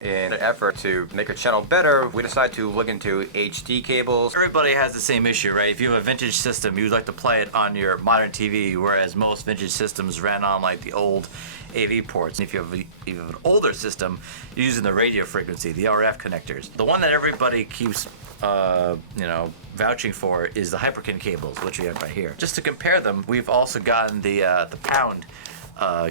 In an effort to make our channel better, we decided to look into HD cables. Everybody has the same issue, right? If you have a vintage system, you'd like to play it on your modern TV, whereas most vintage systems ran on like the old AV ports. If you have an older system, you're using the radio frequency, the RF connectors. The one that everybody keeps vouching for is the Hyperkin cables, which we have right here. Just to compare them, we've also gotten the pound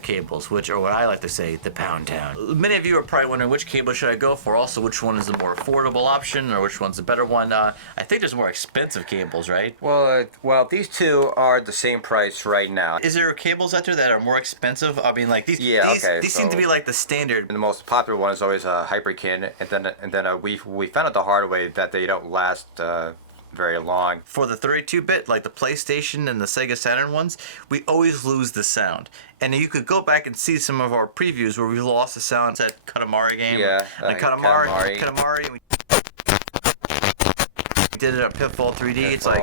cables, which are what I like to say, the pound town. Many of you are probably wondering which cable should I go for, also which one is the more affordable option, or which one's the better one. I think there's more expensive cables, right? Well, these two are the same price right now. Is there cables out there that are more expensive? I mean, like these seem to be like the standard. The most popular one is always a Hyperkin, and then we found out the hard way that they don't last very long. For the 32-bit, like the PlayStation and the Sega Saturn ones, we always lose the sound. And you could go back and see some of our previews where we lost the sound. That Katamari game. Yeah, Katamari. We did it at Pitfall 3D. It's like,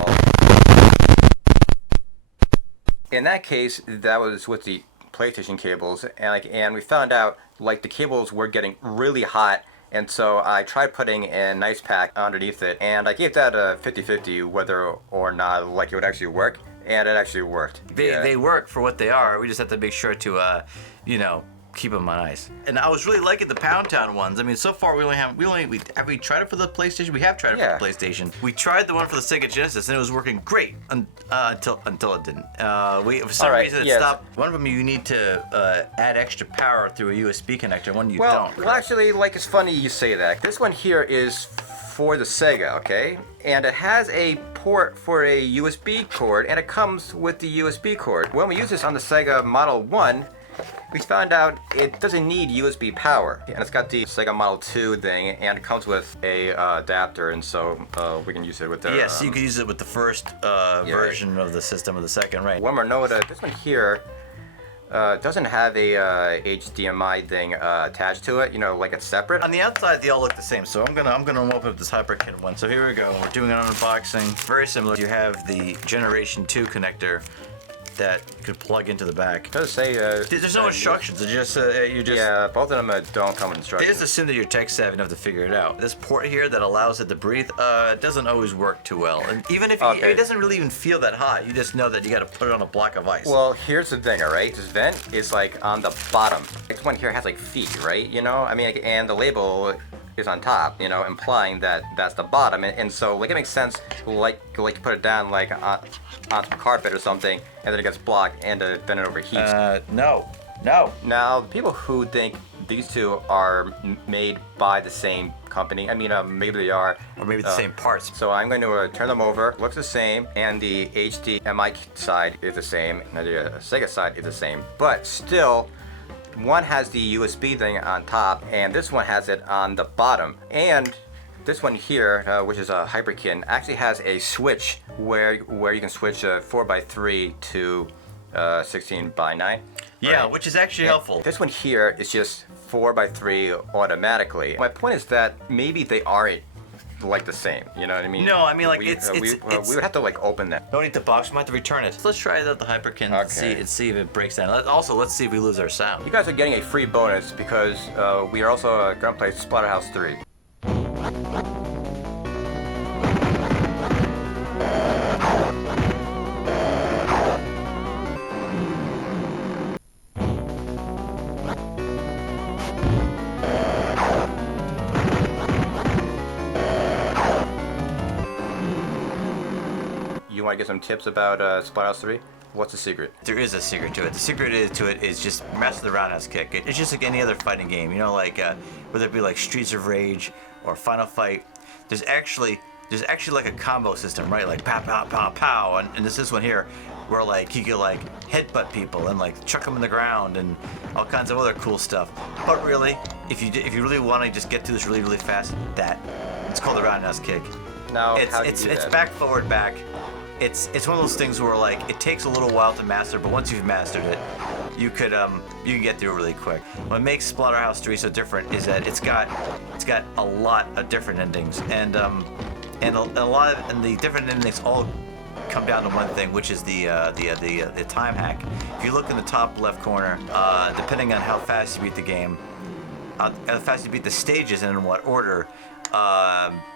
in that case, that was with the PlayStation cables, and we found out like the cables were getting really hot. And so I tried putting an ice pack underneath it, and I gave that a 50-50 whether or not like it would actually work, and it actually worked. They work for what they are. We just have to make sure to, keep them on ice. And I was really liking the Pound Town ones. I mean, so far have we tried it for the PlayStation? We have tried it for the PlayStation. We tried the one for the Sega Genesis, and it was working great until it didn't. For some reason it stopped. One of them you need to add extra power through a USB connector. One you don't. Well, actually, like it's funny you say that. This one here is for the Sega, okay? And it has a port for a USB cord, and it comes with the USB cord. When we use this on the Sega Model 1, we found out it doesn't need USB power, and it's got the Sega Model 2 thing, and it comes with a adapter, and so we can use it with the... Yes, you can use it with the first version of the system, or the second, right? One more note, this one here doesn't have a HDMI thing attached to it, like it's separate. On the outside, they all look the same, so I'm gonna open up this Hyperkin one. So here we go, we're doing an unboxing. Very similar. You have the Generation 2 connector that you could plug into the back. It does say... there's no instructions. It's just Yeah, both of them don't come with instructions. They just assume that you're tech savvy enough to figure it out. This port here that allows it to breathe doesn't always work too well. And even if it doesn't really even feel that hot, you just know that you got to put it on a block of ice. Well, here's the thing, all right? This vent is like on the bottom. This one here has like feet, right? I mean, and the label is on top, implying that that's the bottom, and so like it makes sense, like you put it down like on carpet or something, and then it gets blocked, and then it overheats. No. Now, the people who think these two are made by the same company, I mean, maybe they are, or maybe the same parts. So I'm going to turn them over. Looks the same, and the HDMI side is the same, and the Sega side is the same, but still. One has the USB thing on top, and this one has it on the bottom. And this one here, which is a Hyperkin, actually has a switch where you can switch 4x3 to 16x9. Yeah, right? Which is actually helpful. This one here is just 4x3 automatically. My point is that maybe they aren't like the same, you know what I mean? No, I mean like we would have to like open that. Don't eat the box. We might have to return it. So let's try it out the Hyperkin and see if it breaks down. Let's see if we lose our sound. You guys are getting a free bonus because we are also gonna play Splatterhouse 3. You want to get some tips about Splatterhouse 3? What's the secret? There is a secret to it. The secret is just master the roundhouse kick. It's just like any other fighting game, like whether it be like Streets of Rage or Final Fight. There's actually like a combo system, right? Like pow pow pow pow, and this one here, where like you can like headbutt people and like chuck them in the ground and all kinds of other cool stuff. But really, if you really want to just get to this really really fast, it's called the roundhouse kick. Now, it's back forward back. It's one of those things where like it takes a little while to master, but once you've mastered it, you can get through it really quick. What makes Splatterhouse 3 so different is that it's got a lot of different endings, and the different endings all come down to one thing, which is the time hack. If you look in the top left corner, depending on how fast you beat the game, the faster you beat the stages and in what order,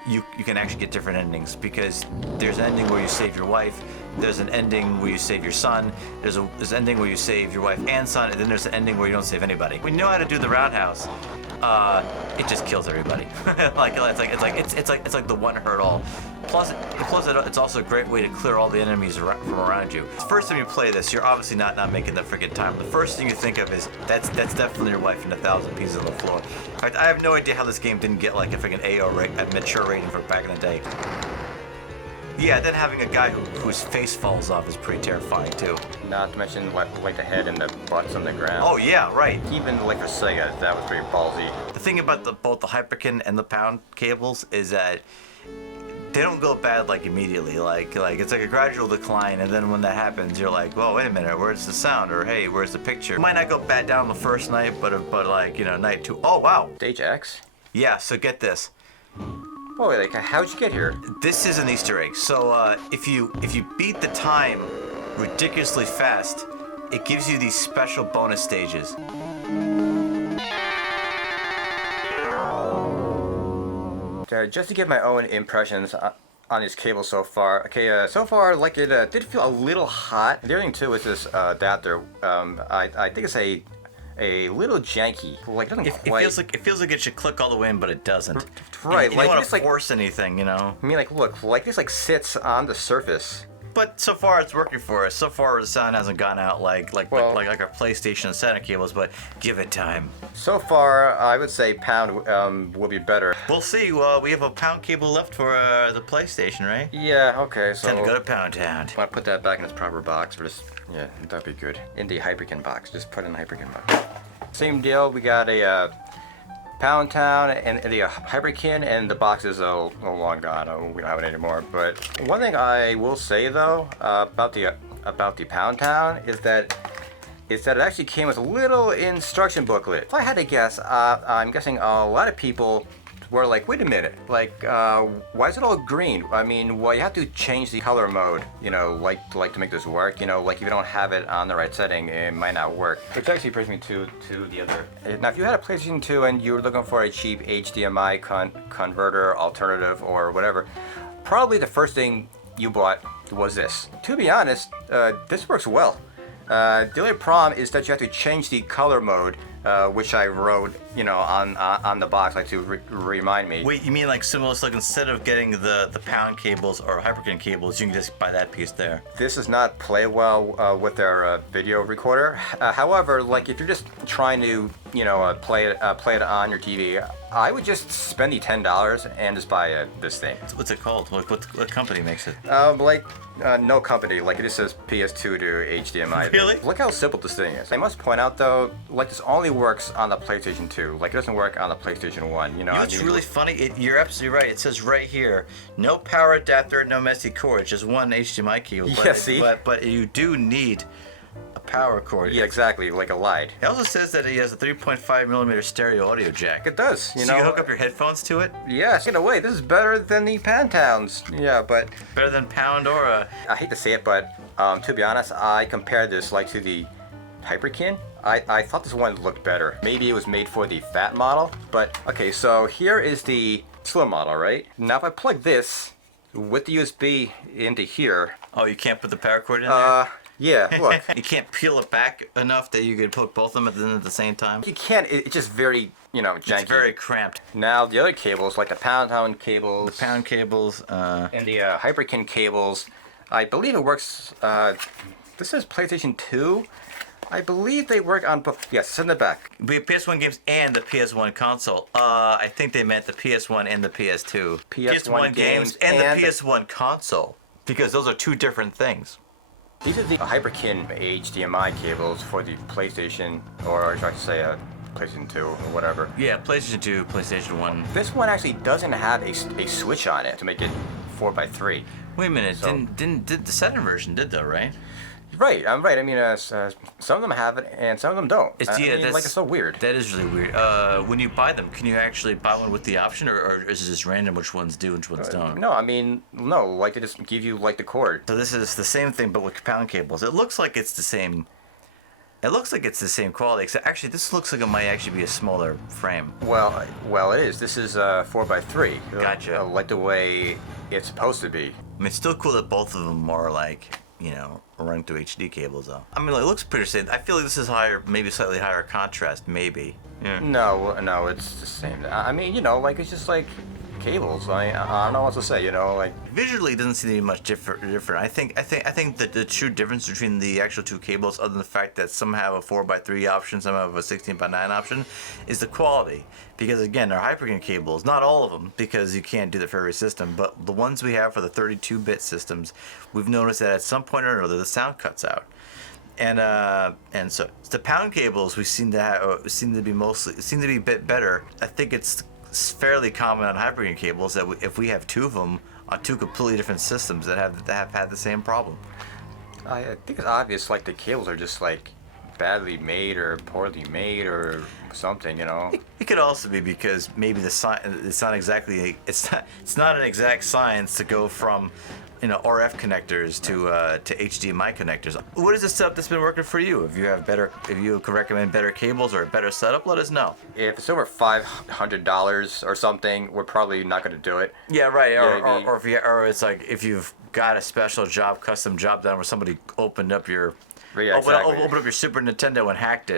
you can actually get different endings, because there's an ending where you save your wife, there's an ending where you save your son, there's an ending where you save your wife and son, and then there's an ending where you don't save anybody. When you know how to do the roundhouse, it just kills everybody. It's like the one hurt all. Plus it's also a great way to clear all the enemies from around you. The first time you play this, you're obviously not making the freaking time. The first thing you think of is that's definitely your wife in 1,000 pieces on the floor. In fact, I have no idea how this game didn't get like a freaking a mature rating for back in the day. Yeah, then having a guy whose face falls off is pretty terrifying too. Not to mention like the head and the butts on the ground. Oh yeah, right. Even like for Sega, that was pretty ballsy. The thing about both the Hyperkin and the pound cables is that they don't go bad like immediately. Like it's like a gradual decline, and then when that happens, you're like, well, wait a minute, where's the sound? Or hey, where's the picture? It might not go bad down the first night, but like, you know, night 2. Oh wow. Stage X? Yeah. So get this. Oh, like how'd you get here? This is an Easter egg. So if you beat the time ridiculously fast, it gives you these special bonus stages. Just to give my own impressions on these cables so far. Okay, so far, like it did feel a little hot. The other thing too is this adapter. I think it's a little janky. Like it doesn't quite. It feels like it should click all the way in, but it doesn't. Right, you like don't want it's to like force anything, you know. I mean, like look, like this like sits on the surface. But so far it's working for us. So far the sound hasn't gone out like our PlayStation Center cables, but give it time. So far, I would say pound will be better. We'll see. We have a pound cable left for the PlayStation, right? Yeah. Okay. So Time to go to Pound Town. Want to put that back in its proper box, or just yeah, that'd be good. In the Hyperkin box, just put it in the Hyperkin box. Same deal. We got a Pound Town and the Hyperkin, and the box is long gone. We don't have it anymore. But one thing I will say though about the Pound Town is that it actually came with a little instruction booklet. If I had to guess, I'm guessing a lot of people were like, wait a minute, like why is it all green? I mean, well, you have to change the color mode, you know, like to make this work. You know, like if you don't have it on the right setting, it might not work. Which actually brings me to the other. Now, if you had a PlayStation 2 and you were looking for a cheap HDMI converter alternative or whatever, probably the first thing you bought was this. To be honest, this works well. The only problem is that you have to change the color mode, which I wrote, you know, on the box, like to remind me. Wait, you mean like similar? Like instead of getting the pound cables or Hyperkin cables, you can just buy that piece there. This does not play well with their video recorder. However, like if you're just trying to, you know, play it on your TV, I would just spend the $10 and just buy this thing. What's it called? Like what company makes it? No company. Like it just says PS2 to HDMI. Really? Look how simple this thing is. I must point out though, like this only works on the PlayStation 2. Like it doesn't work on the PlayStation 1. You know what's really funny? You're absolutely right. It says right here, no power adapter, no messy cord, just one HDMI cable. Yeah, see? But you do need a power cord. Yeah, exactly. Like a light. It also says that it has a 3.5mm stereo audio jack. It does. You so know. You can hook up your headphones to it. Yes. In a way, this is better than the Pound Towns. Yeah, but better than Pound or a. I hate to say it, but to be honest, I compared this like to the Hyperkin. I thought this one looked better. Maybe it was made for the fat model, but okay, so here is the slim model, right? Now if I plug this with the USB into here. Oh, you can't put the power cord in there? Yeah, look. You can't peel it back enough that you could put both of them at the same time? You can't, it's just very, you know, janky. It's very cramped. Now the other cables, like the Pound Town cables. The Pound cables. And the Hyperkin cables, I believe it works, this is PlayStation 2. I believe they work on both. Yes, it's in the back. We have PS1 games and the PS1 console. I think they meant the PS1 and the PS2. PS1 games and the PS1 console. Because those are two different things. These are the Hyperkin HDMI cables for the PlayStation, or I should say PlayStation 2 or whatever. Yeah, PlayStation 2, PlayStation 1. This one actually doesn't have a switch on it to make it 4x3. Wait a minute, so, didn't the Saturn version did though, right? Right, I'm right. I mean, some of them have it and some of them don't. It's so weird. That is really weird. When you buy them, can you actually buy one with the option, or is it just random which ones do and which ones don't? No, I mean, no. Like they just give you like the cord. So this is the same thing, but with pound cables. It looks like it's the same. It looks like it's the same quality, except actually this looks like it might actually be a smaller frame. Well, it is. This is 4x3. Gotcha. Like the way it's supposed to be. I mean, it's still cool that both of them are like, you know, running through HD cables though. I mean, it looks pretty same. I feel like this is higher, maybe slightly higher contrast, maybe. Yeah. No, it's the same. I mean, you know, like it's just like cables. I don't know what to say. You know, like Visually, it doesn't seem to be much different. I think that the true difference between the actual two cables, other than the fact that some have a 4x3 option, some have a 16x9 option, is the quality. Because again, our Hyperkin cables, not all of them, because you can't do that for every system, but the ones we have for the 32-bit systems, we've noticed that at some point or another, the sound cuts out. And so the pound cables we seem to be a bit better. I think it's fairly common on Hyperkin cables that if we have two of them on two completely different systems that have had the same problem. I think it's obvious. Like the cables are just like badly made or poorly made or something. You know. It could also be because maybe it's not an exact science to go from, you know, RF connectors to HDMI connectors. What is the setup that's been working for you? If you can recommend better cables or a better setup, let us know. If it's over $500 or something, we're probably not going to do it. Yeah, right. Yeah, Or it's like if you've got a special job, custom job done where somebody opened up your Yeah, exactly. opened up your Super Nintendo and hacked it.